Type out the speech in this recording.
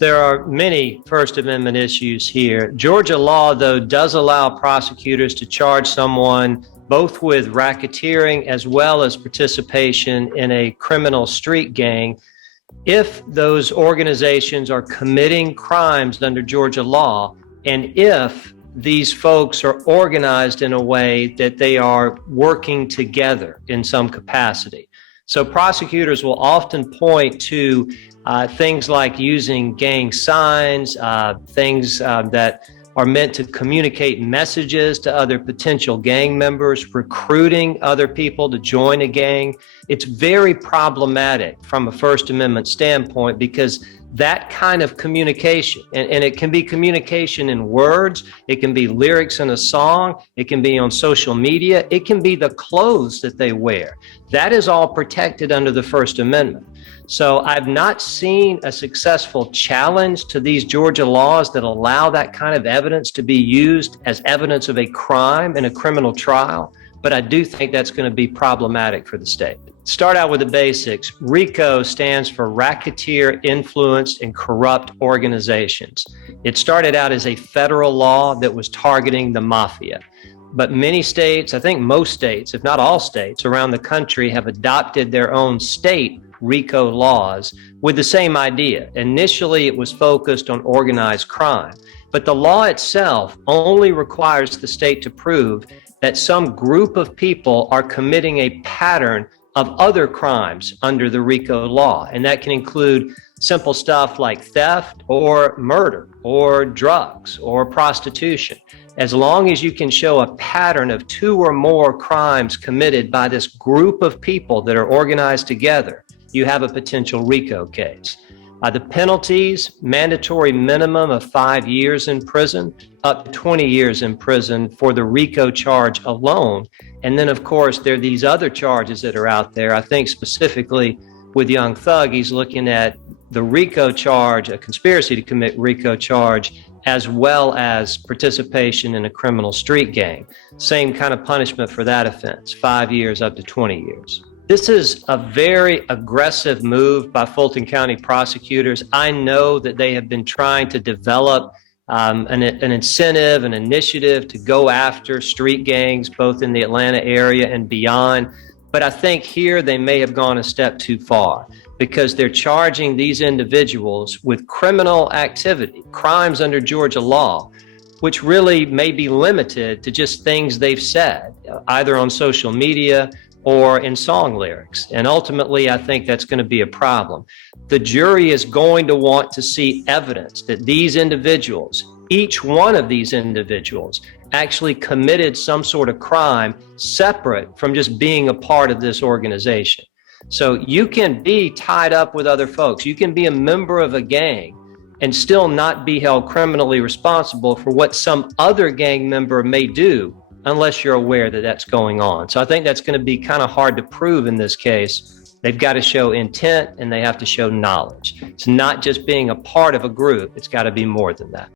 there are many First Amendment issues here. Georgia law, though, does allow prosecutors to charge someone both with racketeering as well as participation in a criminal street gang if those organizations are committing crimes under Georgia law, and if these folks are organized in a way that they are working together in some capacity. So prosecutors will often point to things like using gang signs, things that are meant to communicate messages to other potential gang members, recruiting other people to join a gang. It's very problematic from a First Amendment standpoint because that kind of communication, and it can be communication in words, it can be lyrics in a song, it can be on social media, it can be the clothes that they wear. That is all protected under the First Amendment. So I've not seen a successful challenge to these Georgia laws that allow that kind of evidence to be used as evidence of a crime in a criminal trial, but I do think that's going to be problematic for the state. Start out with the basics. RICO stands for Racketeer Influenced and Corrupt Organizations. It started out as a federal law that was targeting the mafia. But many states, I think most states, if not all states around the country, have adopted their own state RICO laws with the same idea. Initially, it was focused on organized crime, but the law itself only requires the state to prove that some group of people are committing a pattern of other crimes under the RICO law. And that can include simple stuff like theft or murder or drugs or prostitution. As long as you can show a pattern of 2 or more crimes committed by this group of people that are organized together, you have a potential RICO case. The penalties, mandatory minimum of 5 years in prison, up to 20 years in prison for the RICO charge alone. And then, of course, there are these other charges that are out there. I think specifically with Young Thug, he's looking at the RICO charge, a conspiracy to commit RICO charge, as well as participation in a criminal street gang. Same kind of punishment for that offense, 5 years up to 20 years. This is a very aggressive move by Fulton County prosecutors. I know that they have been trying to develop an incentive, an initiative to go after street gangs, both in the Atlanta area and beyond. But I think here they may have gone a step too far because they're charging these individuals with criminal activity, crimes under Georgia law, which really may be limited to just things they've said, either on social media or in song lyrics. And ultimately, I think that's going to be a problem. The jury is going to want to see evidence that these individuals, each one of these individuals, actually committed some sort of crime separate from just being a part of this organization. So you can be tied up with other folks. You can be a member of a gang and still not be held criminally responsible for what some other gang member may do unless you're aware that that's going on. So I think that's going to be kind of hard to prove in this case. They've got to show intent and they have to show knowledge. It's not just being a part of a group. It's got to be more than that.